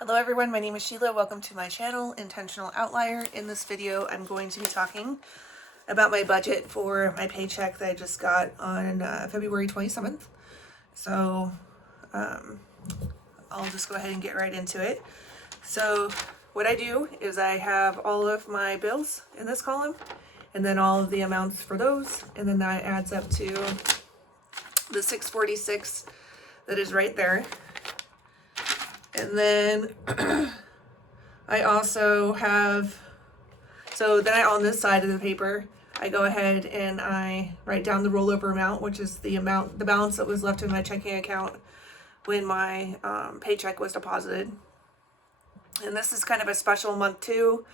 Hello everyone, my name is Sheila. Welcome to my channel, Intentional Outlier. In this video, I'm going to be talking about my budget for my paycheck that I just got on February 27th. So I'll just go ahead and get right into it. So what I do is I have all of my bills in this column and then all of the amounts for those, and then that adds up to the $646 that is right there. And then I also have, on this side of the paper, I go ahead and I write down the rollover amount, which is the balance that was left in my checking account when my paycheck was deposited. And this is kind of a special month too,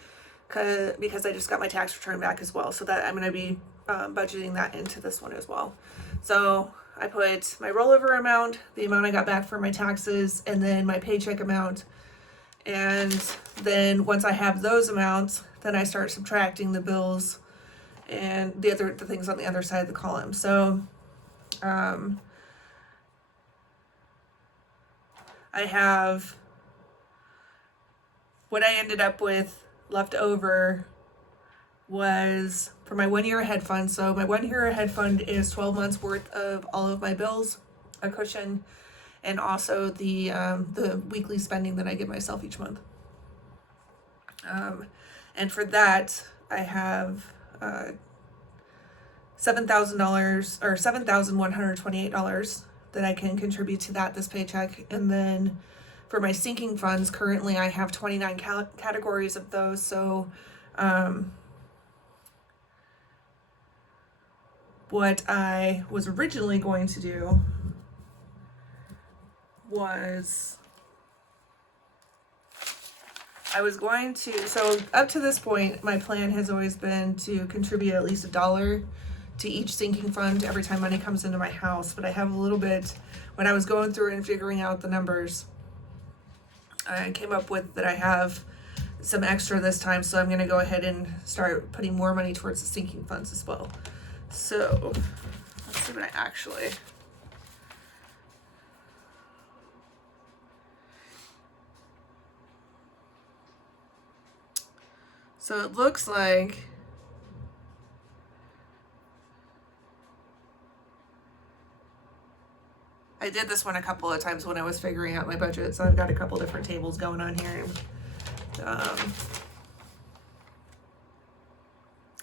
because I just got my tax return back as well. So that I'm going to be budgeting that into this one as well. So I put my rollover amount, the amount I got back for my taxes, and then my paycheck amount. And then once I have those amounts, then I start subtracting the bills and the things on the other side of the column. So I have what I ended up with left over was for my 1 year ahead fund. So my 1 year ahead fund is 12 months worth of all of my bills, a cushion, and also the weekly spending that I give myself each month. And for that, I have $7,000 or $7,128 that I can contribute to this paycheck. And then for my sinking funds, currently I have 29 categories of those. So what I was originally going to do was so up to this point, my plan has always been to contribute at least $1 to each sinking fund every time money comes into my house. But I have a little bit, when I was going through and figuring out the numbers, I came up with that I have some extra this time. So I'm going to go ahead and start putting more money towards the sinking funds as well. So let's see what I actually. So it looks like I did this one a couple of times when I was figuring out my budget. So I've got a couple different tables going on here.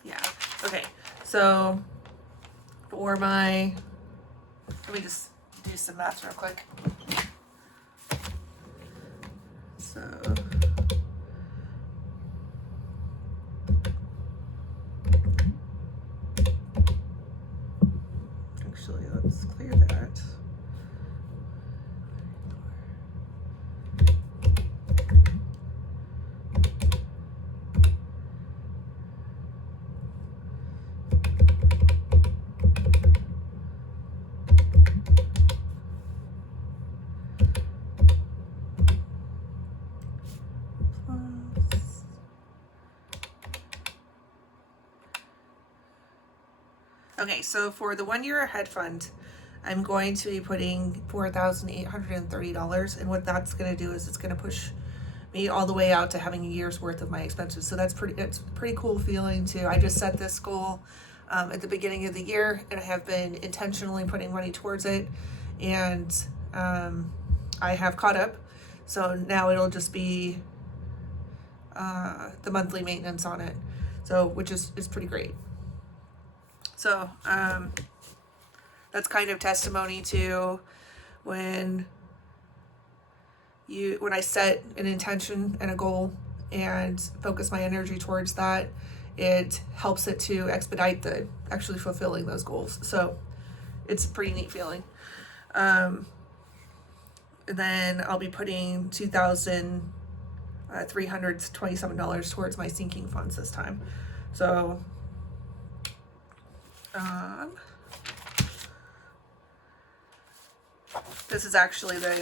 Yeah. Okay. So for let me just do some math real quick. So actually, let's clear that. Okay, so for the 1 year ahead fund, I'm going to be putting $4,830, and what that's going to do is it's going to push me all the way out to having a year's worth of my expenses. So it's a pretty cool feeling too. I just set this goal at the beginning of the year, and I have been intentionally putting money towards it, and I have caught up. So now it'll just be the monthly maintenance on it, so which is pretty great. So that's kind of testimony to when I set an intention and a goal and focus my energy towards that, it helps it to expedite the actually fulfilling those goals. So it's a pretty neat feeling. And then I'll be putting $2,327 towards my sinking funds this time. So this is actually the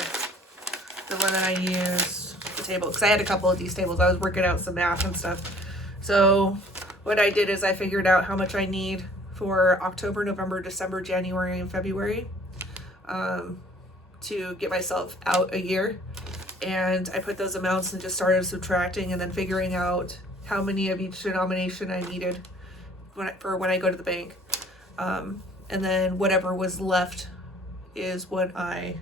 one that I used, the table, because I had a couple of these tables. I was working out some math and stuff. So what I did is I figured out how much I need for October, November, December, January, and February to get myself out a year. and I put those amounts and just started subtracting and then figuring out how many of each denomination I needed for when I go to the bank. And then whatever was left is what the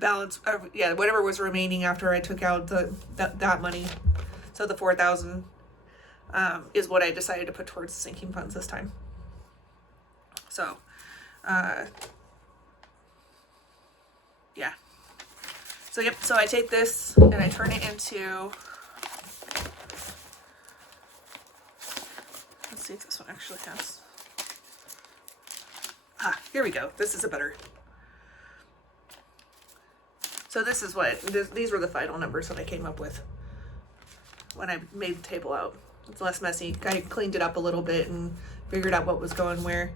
balance, whatever was remaining after I took out that money. So the 4,000 is what I decided to put towards the sinking funds this time. So, yeah. So yep, so I take this and I turn it into, let's see if this one actually has, here we go. This is a better. So this is these were the final numbers that I came up with when I made the table out. It's less messy. I cleaned it up a little bit and figured out what was going where,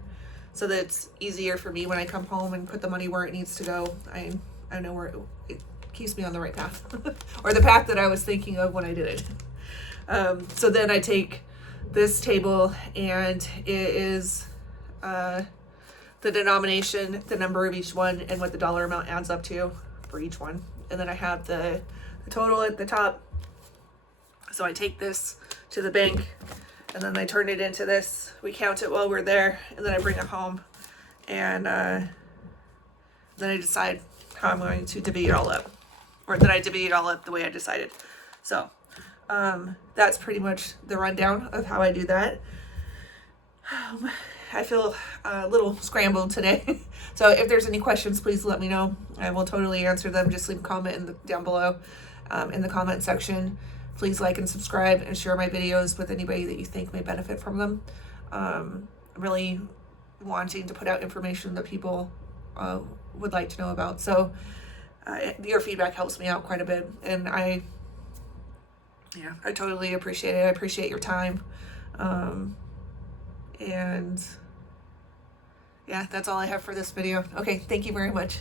so that it's easier for me when I come home and put the money where it needs to go. I know where it keeps me on the right path, or the path that I was thinking of when I did it. So then I take this table, and it is the denomination, the number of each one, and what the dollar amount adds up to for each one. And then I have the total at the top. So I take this to the bank, and then I turn it into this. We count it while we're there, and then I bring it home, and then I decide how I'm going to divvy it all up, or that I divvy it all up the way I decided. So that's pretty much the rundown of how I do that. I feel a little scrambled today. So if there's any questions, please let me know. I will totally answer them. Just leave a comment down below in the comment section. Please like and subscribe and share my videos with anybody that you think may benefit from them. I'm really wanting to put out information that people would like to know about. So your feedback helps me out quite a bit. And I totally appreciate it. I appreciate your time. And yeah, that's all I have for this video. Okay, thank you very much.